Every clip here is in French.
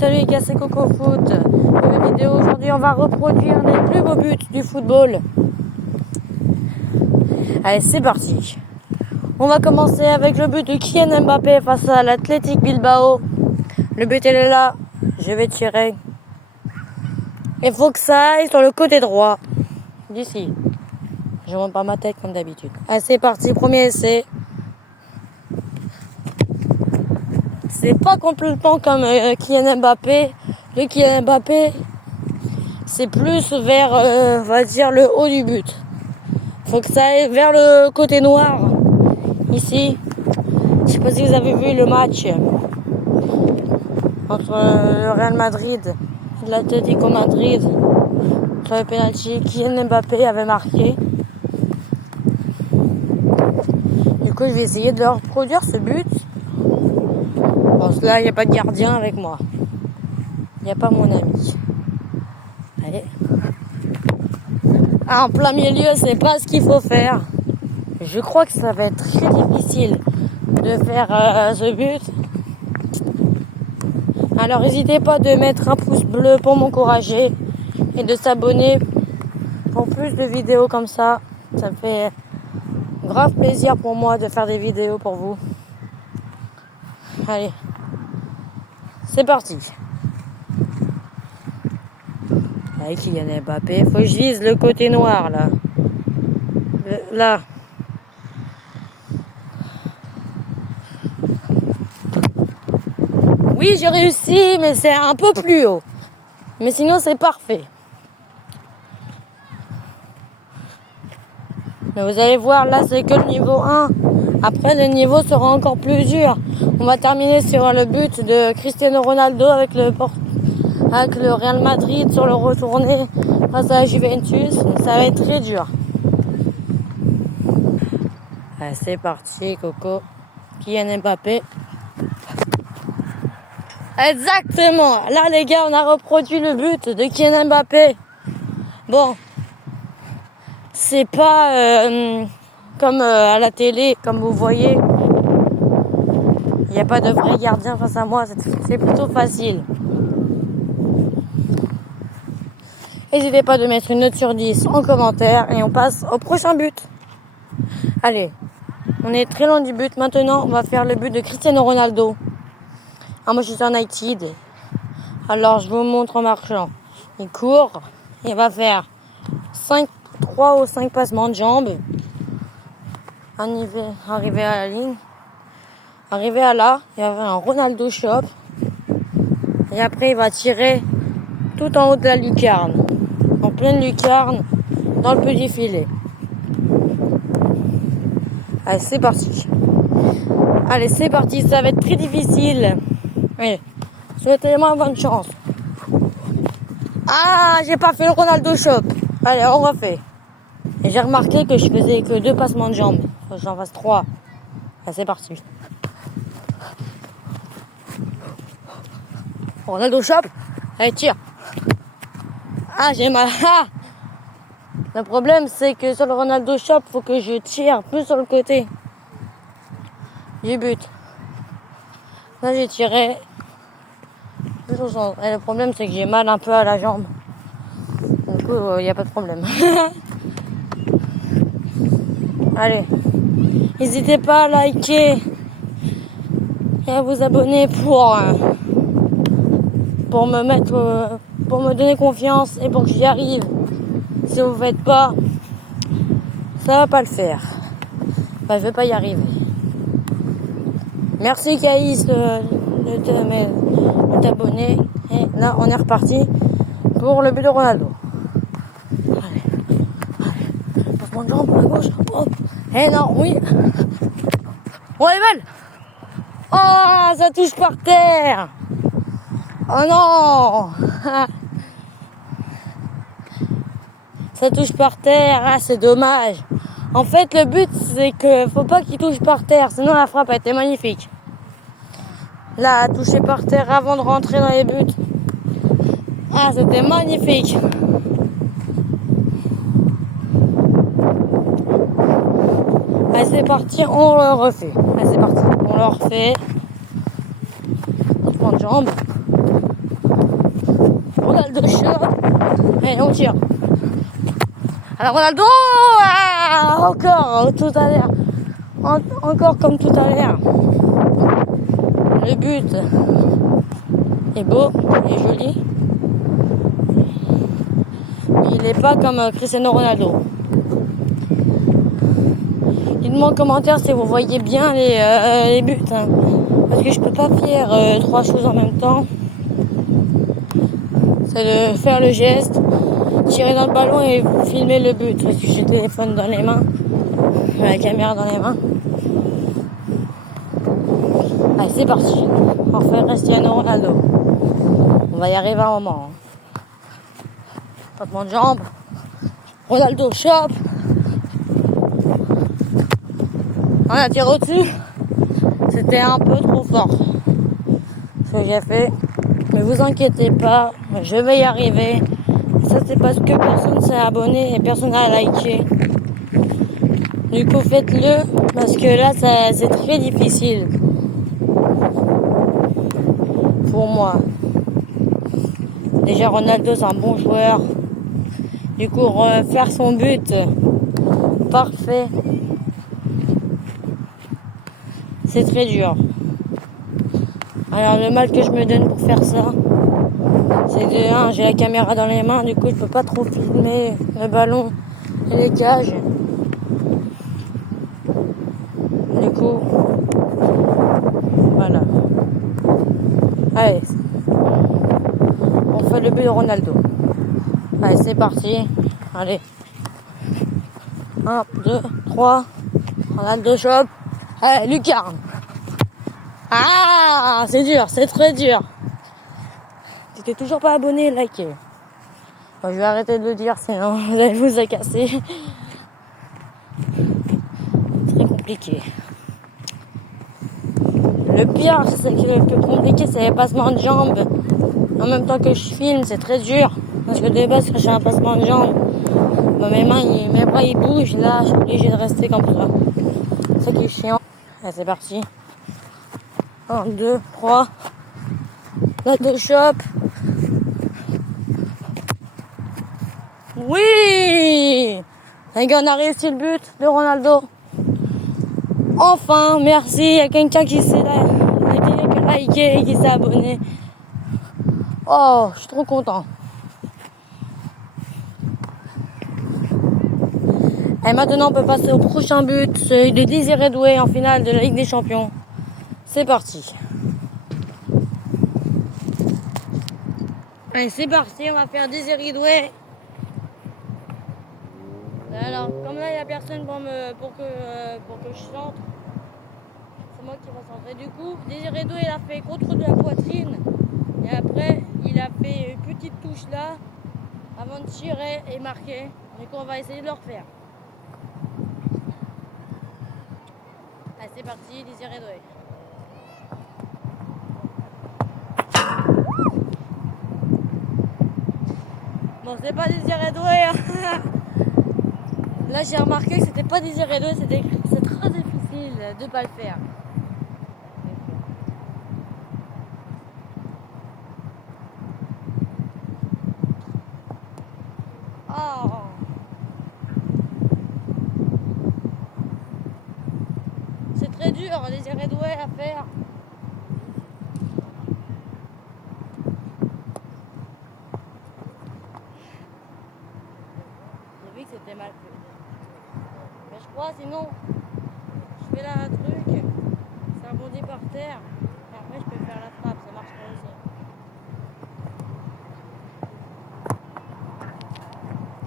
Salut les gars, c'est Coco Foot. Nouvelle vidéo, aujourd'hui on va reproduire les plus beaux buts du football. Allez, c'est parti. On va commencer avec le but de Kylian Mbappé face à l'Athletic Bilbao. Le but il est là, je vais tirer. Il faut que ça aille sur le côté droit. D'ici. Je monte pas ma tête comme d'habitude. Allez, c'est parti, premier essai. C'est pas complètement comme Kylian Mbappé. Le Kylian Mbappé, c'est plus vers, on va dire, le haut du but. Faut que ça aille vers le côté noir. Ici. Je sais pas si vous avez vu le match entre le Real Madrid et l'Atlético Madrid. Sur le penalty, Kylian Mbappé avait marqué. Du coup, je vais essayer de reproduire ce but. Bon, là, il n'y a pas de gardien avec moi. Il n'y a pas mon ami. Allez. Ah, en plein milieu, c'est pas ce qu'il faut faire. Je crois que ça va être très difficile de faire ce but. Alors, n'hésitez pas de mettre un pouce bleu pour m'encourager et de s'abonner pour plus de vidéos comme ça. Ça me fait grave plaisir pour moi de faire des vidéos pour vous. Allez. C'est parti. Allez, Kylian Mbappé. Faut que je vise le côté noir, là. Là. Oui, j'ai réussi, mais c'est un peu plus haut. Mais sinon, c'est parfait. Mais vous allez voir, là, c'est que le niveau 1. Après, le niveau sera encore plus dur. On va terminer sur le but de Cristiano Ronaldo avec le Real Madrid sur le retourné face à la Juventus. Ça va être très dur. Allez, c'est parti, Coco. Kylian Mbappé. Exactement. Là, les gars, on a reproduit le but de Kylian Mbappé. Bon, c'est pas comme à la télé, comme vous voyez. Il n'y a pas de vrai gardien face à moi. C'est plutôt facile. N'hésitez pas de mettre une note sur 10 en commentaire et on passe au prochain but. Allez, on est très loin du but. Maintenant, on va faire le but de Cristiano Ronaldo. À Manchester United. Alors, je vous montre en marchant. Il court. Il va faire 3 ou 5 passements de jambes. Arriver à la ligne. Arriver à là. Il va faire un Ronaldo shop. Et après, il va tirer tout en haut de la lucarne. En pleine lucarne. Dans le petit filet. Allez, c'est parti. Allez, c'est parti. Ça va être très difficile. Oui. Souhaitez-moi bonne chance. Ah, j'ai pas fait le Ronaldo shop. Allez, on refait. Et j'ai remarqué que je faisais que 2 passements de jambes. Faut que j'en fasse 3. Allez, c'est parti. Ronaldo shop. Allez, tire. Ah, j'ai mal. Ah, le problème, c'est que sur le Ronaldo shop, faut que je tire plus sur le côté du but. Là, j'ai tiré. Et le problème, c'est que j'ai mal un peu à la jambe. Du coup, il n'y a pas de problème. Allez. N'hésitez pas à liker et à vous abonner pour me mettre, pour me donner confiance et pour que j'y arrive. Si vous ne faites pas, ça va pas le faire. Bah, je vais pas y arriver. Merci Caïs de t'abonner. Et là, on est reparti pour le but de Ronaldo. Allez. Passement de jambe pour la gauche. Hop. Eh non, oui. Oh, elle est belle. Oh, ça touche par terre. Oh non. Ça touche par terre. Ah, c'est dommage. En fait, le but, c'est que faut pas qu'il touche par terre. Sinon, la frappe a été magnifique. Là, toucher par terre avant de rentrer dans les buts. Ah, c'était magnifique. Allez, c'est parti, on le refait. Allez, c'est parti, on le refait. Prends de jambe. Ronaldo shot. Et on tire. Alors Ronaldo, encore tout à l'heure. Encore comme tout à l'heure. Le but est beau, il est joli. Il n'est pas comme Cristiano Ronaldo. Dites-moi en commentaire si vous voyez bien les buts. Hein. Parce que je peux pas faire 3 choses en même temps. C'est de faire le geste, tirer dans le ballon et filmer le but. Parce que j'ai le téléphone dans les mains, la caméra dans les mains. Allez, c'est parti. On fait Cristiano Ronaldo. On va y arriver à un moment. Battement de jambes. Ronaldo chope. On a tiré au-dessus. C'était un peu trop fort ce que j'ai fait. Mais vous inquiétez pas, je vais y arriver. Ça c'est parce que personne s'est abonné et personne n'a liké. Du coup faites-le parce que là c'est très difficile pour moi. Déjà Ronaldo c'est un bon joueur. Du coup refaire son but parfait, c'est très dur. Alors le mal que je me donne pour faire ça, c'est de 1, j'ai la caméra dans les mains, du coup je peux pas trop filmer le ballon et les cages. Du coup, voilà. Allez, on fait le but de Ronaldo. Allez, c'est parti. Allez. 1, 2, 3. Ronaldo chope. Allez, lucarne. Ah, c'est dur, c'est très dur. Si t'es toujours pas abonné, likez. Bon, je vais arrêter de le dire, sinon vous allez vous agacer. Très compliqué. Le pire, c'est que le plus compliqué, c'est les passements de jambes. En même temps que je filme, c'est très dur. Parce que de base, quand j'ai un passement de jambes, mes bras ils bougent. Là, je suis obligée de rester comme ça. C'est ça qui est chiant. Allez, c'est parti. 1, 2, 3. Ronaldo chope. Oui! Les gars, on a réussi le but de Ronaldo. Enfin, merci. Il y a quelqu'un qui s'est liké et qui s'est abonné. Oh, je suis trop content. Et maintenant, on peut passer au prochain but, celui de Désiré Doué en finale de la Ligue des Champions. C'est parti. Allez, c'est parti, on va faire Désiré Doué. Alors, comme là, il n'y a personne pour que je chante, c'est moi qui va centrer. Du coup, Désiré Doué, il a fait contre de la poitrine. Et après, il a fait une petite touche là, avant de tirer et marquer. Du coup, on va essayer de le refaire. Allez, c'est parti, Désiré Doué. Bon, c'est pas Désiré Doué. Hein. Là, j'ai remarqué que c'était pas Désiré Doué, c'est très difficile de pas le faire. Oh. C'est très dur, Désiré Doué à faire. J'ai vu que c'était mal fait. Mais je crois, sinon, je fais là un truc, ça rebondit par terre, et après je peux faire la frappe, ça marche pas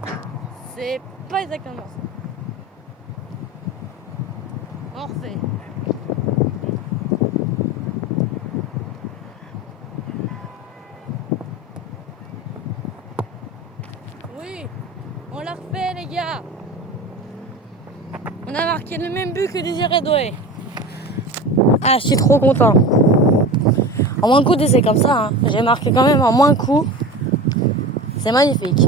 aussi. C'est pas exactement ça. On refait. Oui, on l'a refait les gars. On a marqué le même but que Désiré Doué. Ah, je suis trop content. En moins de coups, c'est comme ça. Hein. J'ai marqué quand même en moins de coups. C'est magnifique.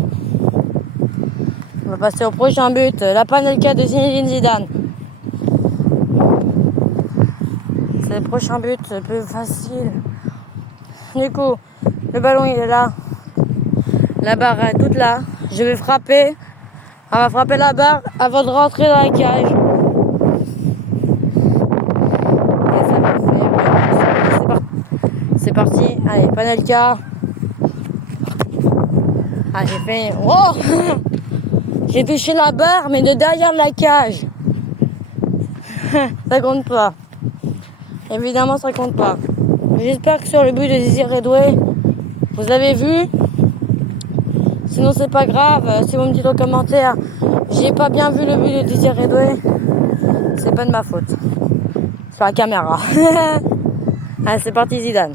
On va passer au prochain but. La Panelka de Zinedine Zidane. C'est le prochain but, le plus facile. Du coup, le ballon il est là. La barre est toute là. Je vais frapper. On va frapper la barre avant de rentrer dans la cage. Et ça va faire. C'est parti. Allez, Panelka. Ah, j'ai fait. Oh j'ai touché la barre, mais de derrière la cage. Ça compte pas. Évidemment, ça compte pas. J'espère que sur le but de Désiré Doué, vous avez vu. Sinon, c'est pas grave. Si vous me dites en commentaire, j'ai pas bien vu le but de Désiré Doué, c'est pas de ma faute. Sur la caméra. Allez, c'est parti, Zidane.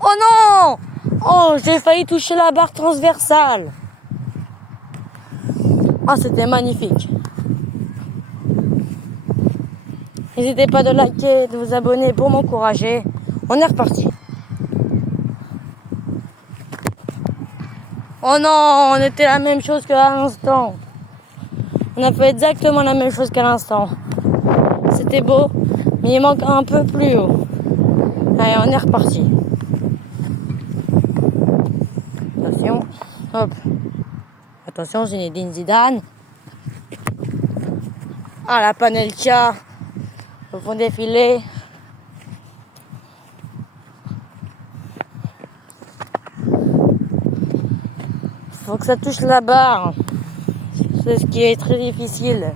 Oh non! Oh, j'ai failli toucher la barre transversale. Oh, c'était magnifique. N'hésitez pas de liker, de vous abonner pour m'encourager. On est reparti. Oh non, on était la même chose qu'à l'instant. On a fait exactement la même chose qu'à l'instant. C'était beau, mais il manque un peu plus haut. Allez, on est reparti. Attention, hop. Attention, Zinedine Zidane. Ah, la Panelka au fond des filets. Faut que ça touche la barre. C'est ce qui est très difficile.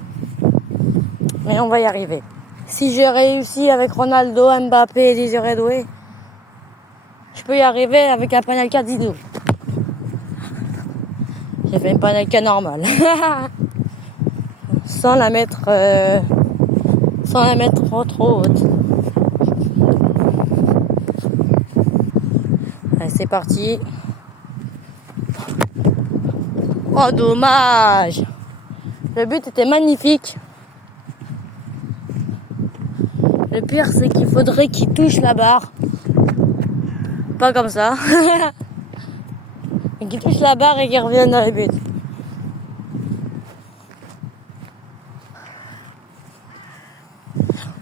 Mais on va y arriver. Si j'ai réussi avec Ronaldo, Mbappé et Désiré Doué, je peux y arriver avec un Panelka Didou. J'ai fait une Panelka normale. sans la mettre trop haute. Allez, c'est parti. Oh, dommage. Le but était magnifique. Le pire, c'est qu'il faudrait qu'il touche la barre. Pas comme ça. Et qu'il touche la barre et qu'il revienne dans les buts.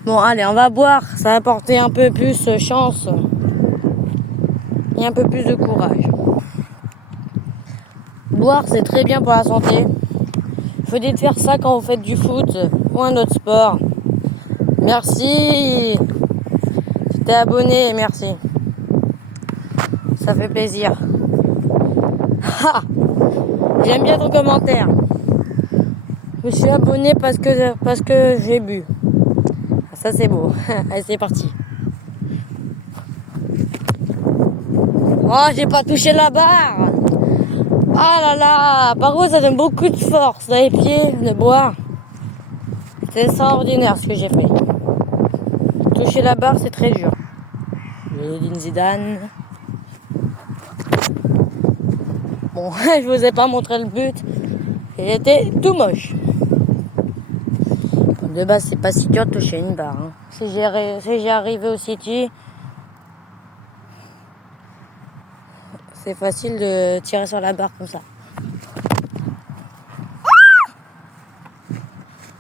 Bon, allez, on va boire. Ça va apporter un peu plus de chance et un peu plus de courage. Boire, c'est très bien pour la santé. Il faut de faire ça quand vous faites du foot ou un autre sport. Merci. Tu t'es abonné, merci. Ça fait plaisir. Ha, j'aime bien ton commentaire. Je me suis abonné parce que j'ai bu. Ça c'est beau. Allez, c'est parti. Oh, j'ai pas touché la barre. Ah là là. Par contre, ça donne beaucoup de force dans les pieds de boire. C'est extraordinaire ce que j'ai fait. Toucher la barre, c'est très dur. Zinedine Zidane. Bon, je vous ai pas montré le but. Il était tout moche. De base, c'est pas si dur de toucher une barre. Hein. Si j'ai arrivé au City, c'est facile de tirer sur la barre comme ça.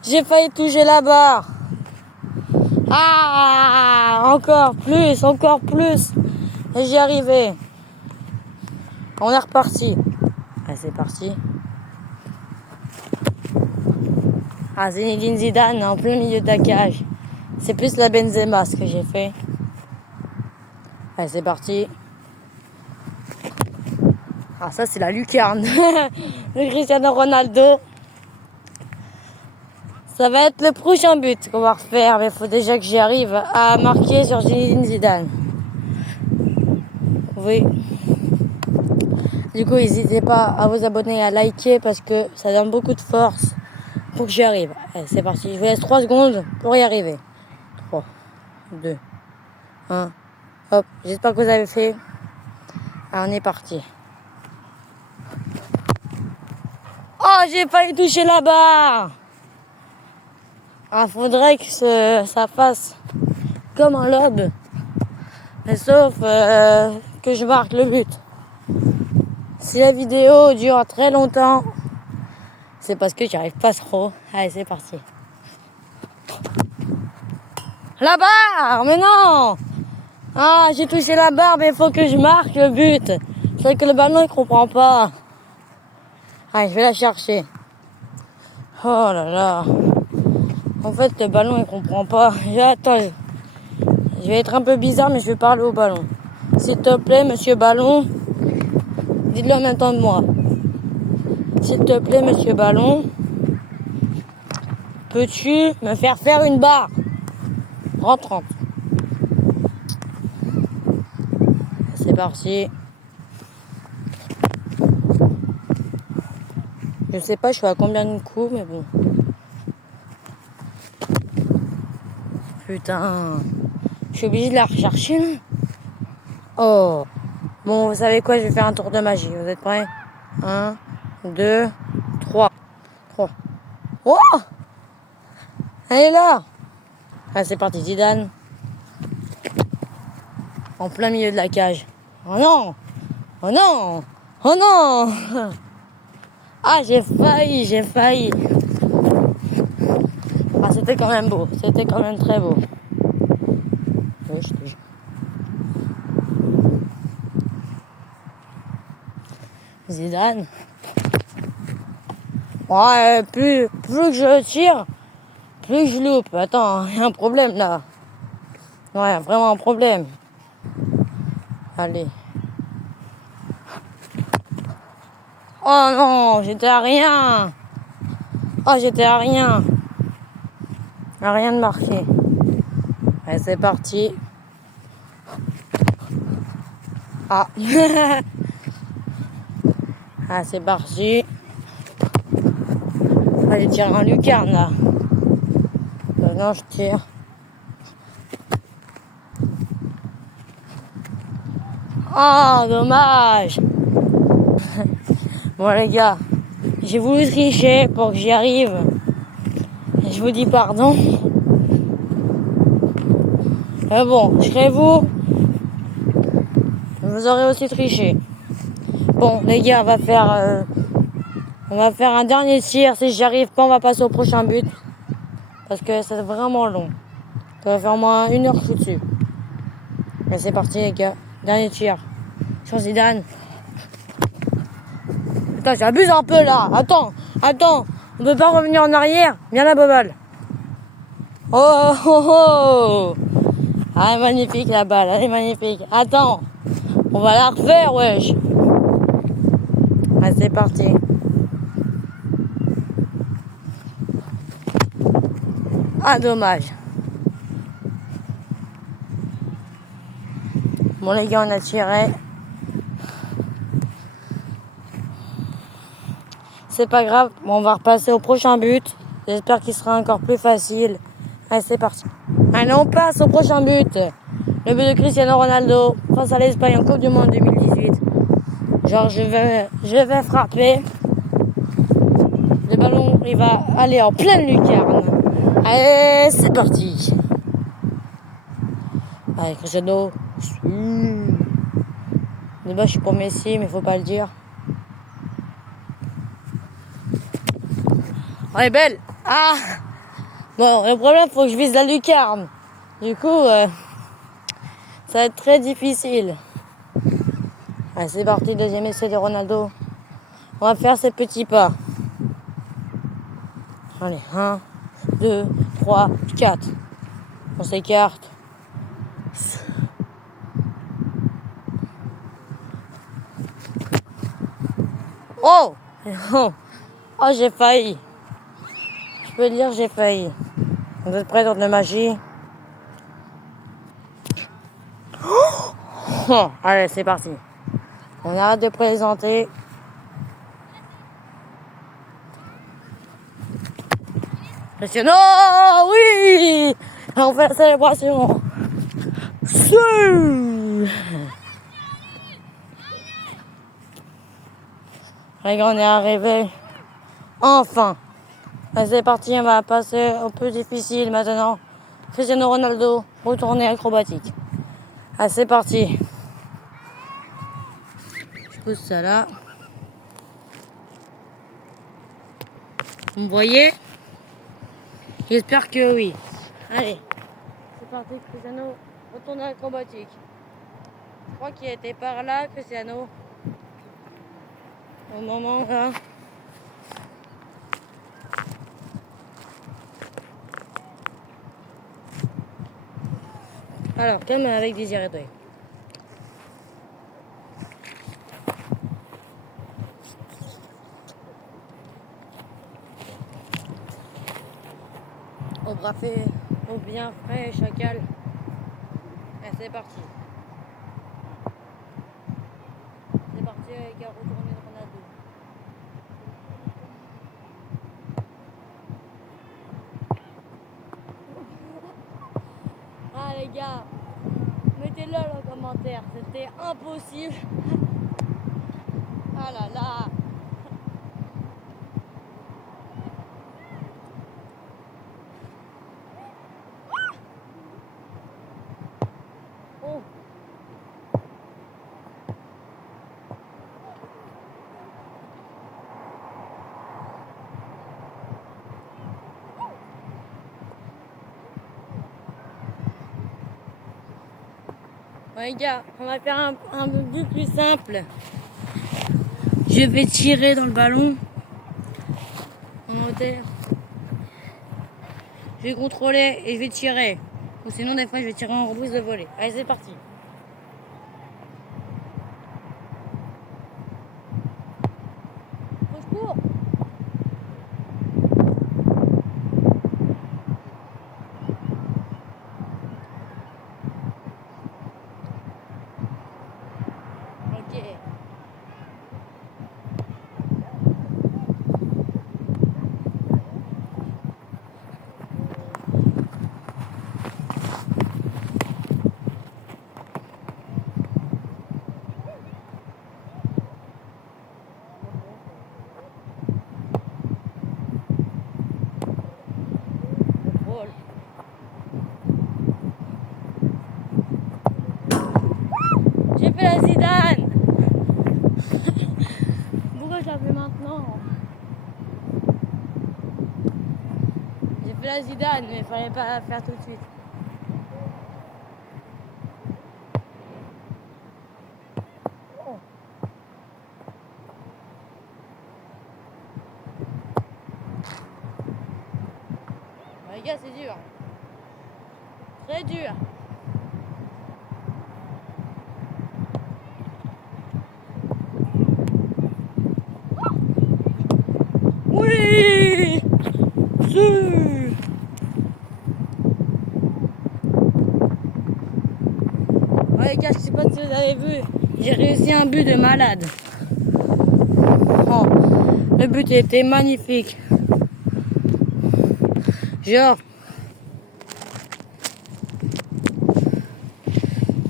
J'ai failli toucher la barre. Ah, encore plus. Et j'y arrivais. On est reparti. Allez, c'est parti. Ah, Zinedine Zidane en plein milieu de la cage. C'est plus la Benzema ce que j'ai fait. Allez, c'est parti. Ah, ça c'est la lucarne. Le Cristiano Ronaldo. Ça va être le prochain but qu'on va refaire, mais il faut déjà que j'y arrive à marquer sur Zinedine Zidane. Oui. Du coup, n'hésitez pas à vous abonner et à liker parce que ça donne beaucoup de force pour que j'y arrive. Allez, c'est parti. Je vous laisse 3 secondes pour y arriver. 3, 2, 1. Hop, j'espère que vous avez fait. Alors, on est parti. Oh, j'ai failli toucher la barre. Ah, faudrait que ça fasse comme un lobe. Mais sauf que je marque le but. Si la vidéo dure très longtemps, c'est parce que j'y arrive pas trop. Allez, c'est parti. La barre, mais non! Ah, j'ai touché la barre, mais il faut que je marque le but. C'est vrai que le ballon, il comprend pas. Allez, je vais la chercher. Oh là là. En fait, le ballon, il comprend pas. Attends, je vais être un peu bizarre, mais je vais parler au ballon. S'il te plaît, monsieur ballon, dites-le en même temps de moi. S'il te plaît, monsieur ballon, peux-tu me faire une barre rentrante? C'est parti. Je sais pas, je suis à combien de coups, mais bon. Putain. Je suis obligée de la rechercher, là. Oh. Bon, vous savez quoi, je vais faire un tour de magie. Vous êtes prêts? 1, 2, 3. 3. Oh! Elle est là! Allez, c'est parti, Zidane. En plein milieu de la cage. Oh non! Oh non! Oh non! Ah, j'ai failli. Ah, c'était quand même beau. C'était quand même très beau. Oui, je te jure. Zidane. Ouais, plus que je tire, plus que je loupe. Attends, il y a un problème là. Ouais, vraiment un problème. Allez. Oh non, j'étais à rien. Oh, j'étais à rien. À rien de marqué. Allez, c'est parti. Ah. Ah, c'est parti. Allez, tire un lucarne là. Non, je tire. Oh, dommage. Bon, les gars, j'ai voulu tricher pour que j'y arrive. Je vous dis pardon. Mais bon, je serai vous. Vous aurez aussi triché. Bon, les gars, on va faire un dernier tir. Si j'y arrive pas, on va passer au prochain but. Parce que c'est vraiment long. Ça va faire au moins 1 heure que je suis dessus. Mais c'est parti, les gars. Dernier tir. Sur Zidane. Attends, j'abuse un peu là. Attends. On peut pas revenir en arrière. Viens la balle. Oh, oh, oh. Ah, magnifique la balle. Elle est magnifique. Attends. On va la refaire, wesh. Ah, c'est parti. Ah, dommage. Bon, les gars, on a tiré. C'est pas grave. Bon, on va repasser au prochain but. J'espère qu'il sera encore plus facile. Allez, c'est parti. Allez, on passe au prochain but. Le but de Cristiano Ronaldo face à l'Espagne en Coupe du Monde 2018. Genre, je vais frapper. Le ballon, il va aller en pleine lucarne. Allez, c'est parti. Allez, Cristiano. De base, je suis pour Messi, mais faut pas le dire. Oh, elle est belle. Ah. Bon, le problème, faut que je vise la lucarne. Du coup, ça va être très difficile. Allez, c'est parti, deuxième essai de Ronaldo. On va faire ces petits pas. Allez, 1, 2, 3, 4. On s'écarte. Oh! Oh, j'ai failli. Je peux dire j'ai failli. Vous êtes prêts, tour de magie? Oh, allez, c'est parti. On arrête de présenter. Cristiano, oui! On fait la célébration. Les gars, on est arrivé. Enfin. Allez, c'est parti, on va passer au plus difficile maintenant. Cristiano Ronaldo, retourner acrobatique. Allez, c'est parti. Je pousse ça là. Vous me voyez? J'espère que oui. Allez, c'est parti, Cristiano. Retourner acrobatique. Je crois qu'il était par là, Cristiano. Au moment là. Alors, comme avec Désiré Doué. Au bras fait, au bien frais, chacal. Et c'est parti. C'est parti avec un retourné de Ronaldo. Ah les gars, mettez-le dans le commentaire, c'était impossible. Ah là là. Oh. Ouais, les gars, on va faire un but plus simple. Je vais tirer dans le ballon en hauteur. Je vais contrôler et je vais tirer. Ou sinon, des fois, je vais tirer en reprise de volée. Allez, c'est parti. Faut que je cours. Ok. Contrôle. J'ai fait la Zidane. Pourquoi je la fais maintenant? J'ai fait la Zidane, mais il fallait pas la faire tout de suite. Oh. Les gars, c'est dur. Très dur. Oui. Ouais, les gars, je sais pas si vous avez vu, j'ai réussi un but de malade. Oh, le but était magnifique. Genre,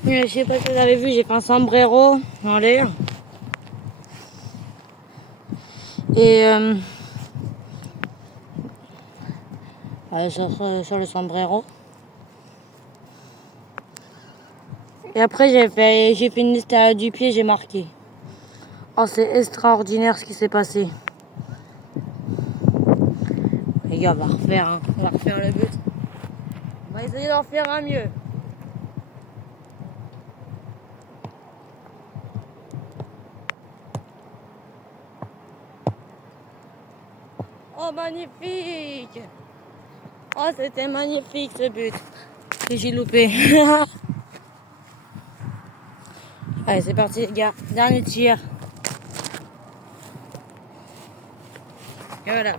je sais pas si vous avez vu, j'ai fait un sombrero en l'air. Et sur le sombrero. Et après, j'ai fait une liste du pied, j'ai marqué. Oh, c'est extraordinaire ce qui s'est passé. Les gars, on va refaire, hein. On va refaire le but. On va essayer d'en faire un mieux. Oh, magnifique! Oh, c'était magnifique ce but. Que j'ai loupé. Allez, c'est parti, les gars. Dernier tir. Et voilà.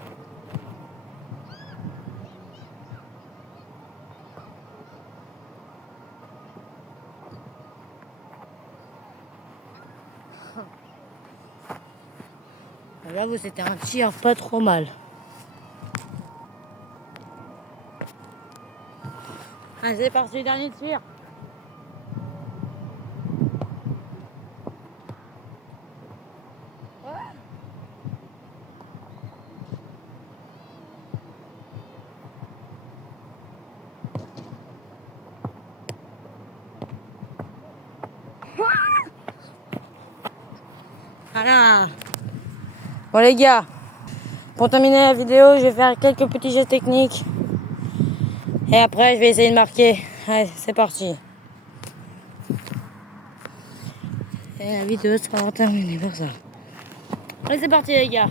J'avoue, c'était un tir pas trop mal. Allez, c'est parti, dernier tir. Voilà. Bon les gars, pour terminer la vidéo, je vais faire quelques petits gestes techniques. Et après, je vais essayer de marquer. Allez, c'est parti. Et la vidéo sera terminée pour ça. Allez, c'est parti les gars.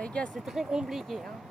Les gars, c'est très compliqué. Hein.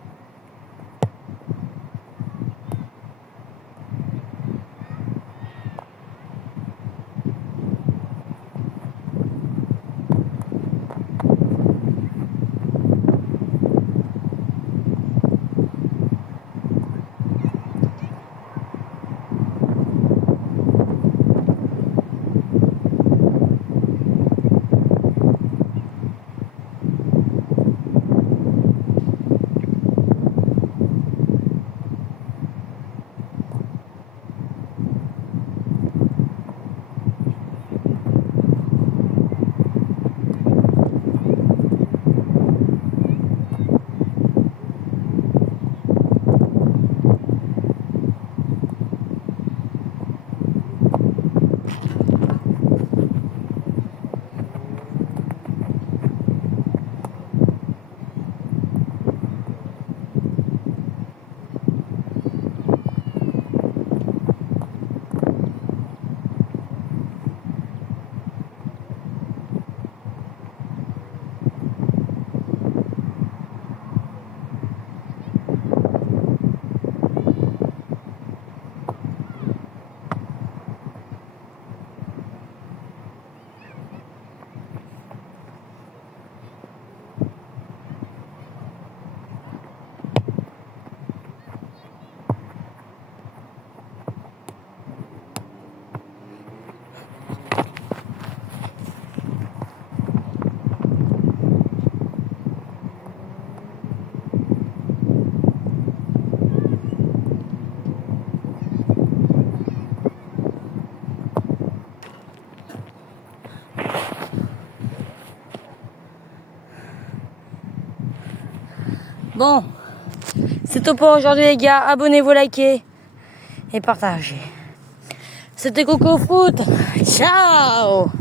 Bon, c'est tout pour aujourd'hui les gars. Abonnez-vous, likez et partagez. C'était Coco Foot. Ciao!